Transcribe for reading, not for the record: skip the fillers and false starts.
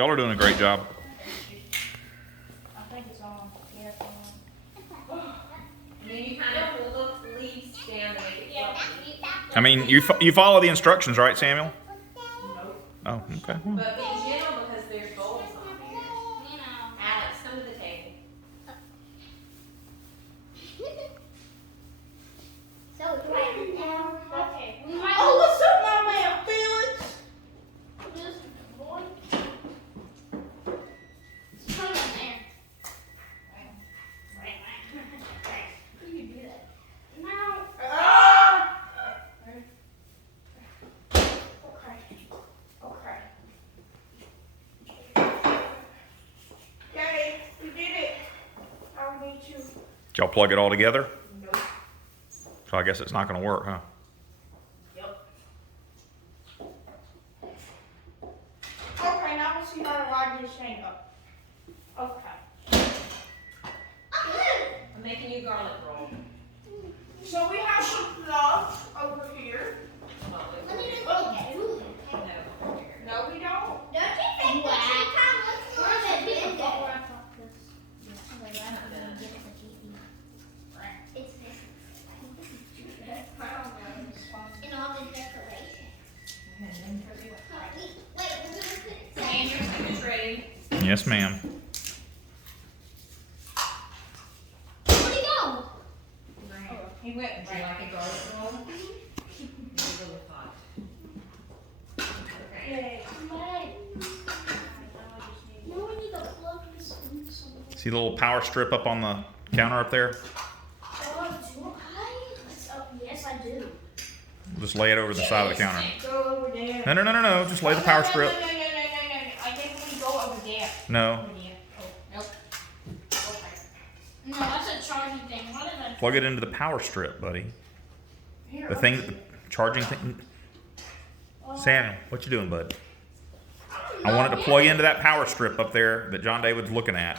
y'all are doing a great job. I think it's on. Yeah, it's on. And then you kind of pull the leaves down to make it fluffy. I mean, you follow the instructions, right, Samuel? Nope. Oh, okay. But be gentle because there's goals on there. You know. Alex, come to the table. So write it down. Okay. We might Oh, what's up, my man Felix? this boy. Just put it in there. Right. You can do that. Now. Ah! Okay. Okay, we did it. I need you. Did y'all plug it all together? Nope. So I guess it's not going to work, huh? Yep. Okay, now we'll see how to line this chain up. Okay. I'm making you garlic roll. So we have some fluff over here. Hold on, wait, Let me wait, just wait. look at it. No, over here. No, we don't. Don't you think that you come look for that big before I pop this? It's this. I don't know. It's fine. In all the decorations. Okay, then turn it Wait, we're gonna put it. And your soup is ready. Yes, ma'am. Where'd he go? He went and drank like a garlic roll. It's really hot. Okay. Yay. No, we need to plug this in somewhere. See the little power strip up on the counter up there? Oh, do I? Yes, I do. Just lay it over the side of the counter. Go over there. No. Just lay the power strip. No. I think we go over there. No. Over there. Oh, nope. Okay. No, that's a charging thing. What is that? Plug it into the power strip, buddy. Here. The thing, the charging thing. Samuel, what you doing, bud? I wanted to plug into that power strip up there that John David's looking at.